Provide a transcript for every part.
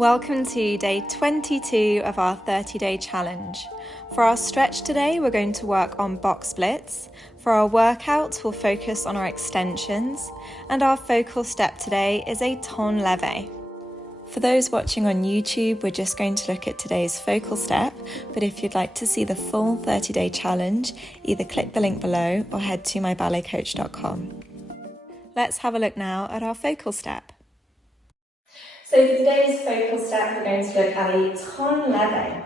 Welcome to day 22 of our 30-day challenge. For our stretch today, we're going to work on box splits. For our workout, we'll focus on our extensions. And our focal step today is a Temps Levé. For those watching on YouTube, we're just going to look at today's focal step, but if you'd like to see the full 30-day challenge, either click the link below or head to myballetcoach.com. Let's have a look now at our focal step. So for today's focal step, we're going to look at a Temps Levé.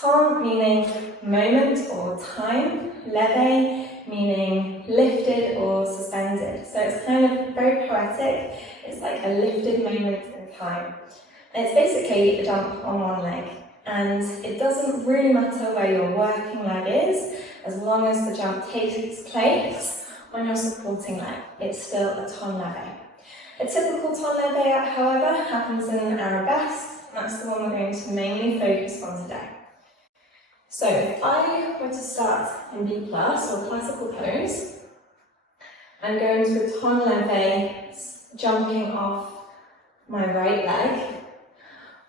Temps meaning moment or time, levé meaning lifted or suspended. So it's kind of very poetic. It's like a lifted moment in time. And it's basically a jump on one leg. And it doesn't really matter where your working leg is, as long as the jump takes place on your supporting leg. It's still a Temps Levé. A typical Temps Levé, however, happens in an arabesque, and that's the one we're going to mainly focus on today. So if I were to start in B+, or classical pose, and go into a Temps Levé, jumping off my right leg,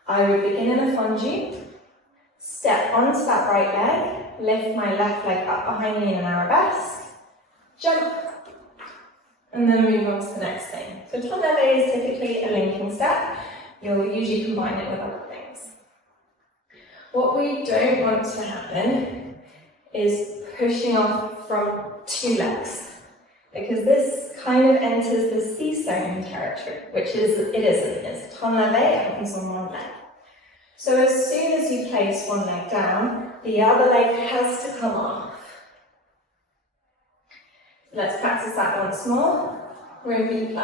I would begin in a fondu, step onto that right leg, lift my left leg up behind me in an arabesque, jump, and then move on to the next thing. So Temps Levé is typically a linking step. You'll usually combine it with other things. What we don't want to happen is pushing off from two legs, because this kind of enters the seesawing territory, which it isn't. It's a Temps Levé, it happens on one leg. So as soon as you place one leg down, the other leg has to come off. Let's practice that once more. We're in B+.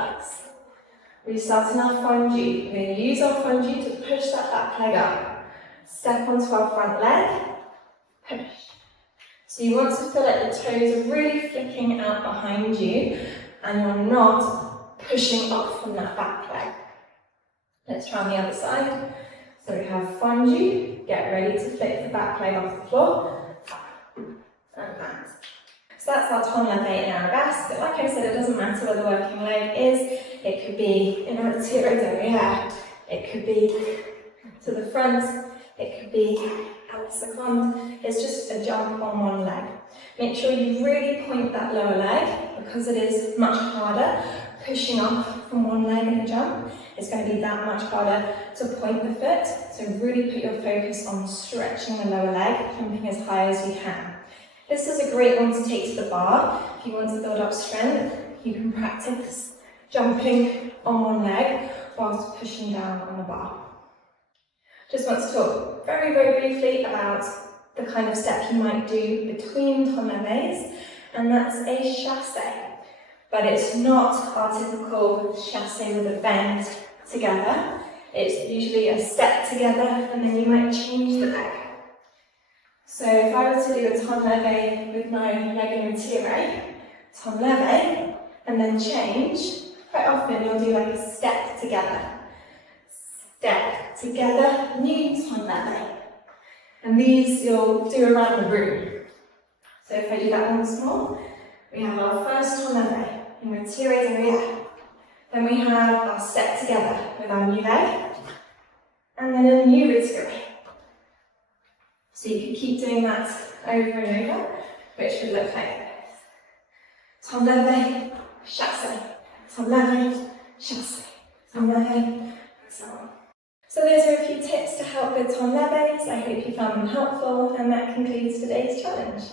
We start in our fondu. We're going to use our fondu to push that back leg up. Step onto our front leg, push. So you want to feel like the toes are really flicking out behind you and you're not pushing off from that back leg. Let's try on the other side. So we have fondu, get ready to flick the back leg off the floor, and back. So that's our Temps Levé in arabesque, but like I said, it doesn't matter where the working leg is. It could be in a retiro derrière, it could be to the front, it could be out second. It's just a jump on one leg. Make sure you really point that lower leg, because it is much harder pushing off from one leg in a jump. It's going to be that much harder to point the foot, so really put your focus on stretching the lower leg, jumping as high as you can. This is a great one to take to the bar. If you want to build up strength, you can practice jumping on one leg whilst pushing down on the bar. Just want to talk very, very briefly about the kind of step you might do between Temps Levés, and that's a chasse. But it's not our typical chasse with a bend together. It's usually a step together, and then you might change the leg. So if I were to do a Temps Levé with my leg in retiro, Temps Levé, and then change, quite often you'll do like a step together. Step together, new Temps Levé. And these you'll do around the room. So if I do that once more, we have our first Temps Levé in retiro derrière. Then we have our step together with our new leg, and then a new retiro. So you can keep doing that over and over, which would look like this. Temps Levé, chasse, Temps Levé, chasse, Temps Levé, and so on. So those are a few tips to help with Temps Levés. I hope you found them helpful, and that concludes today's challenge.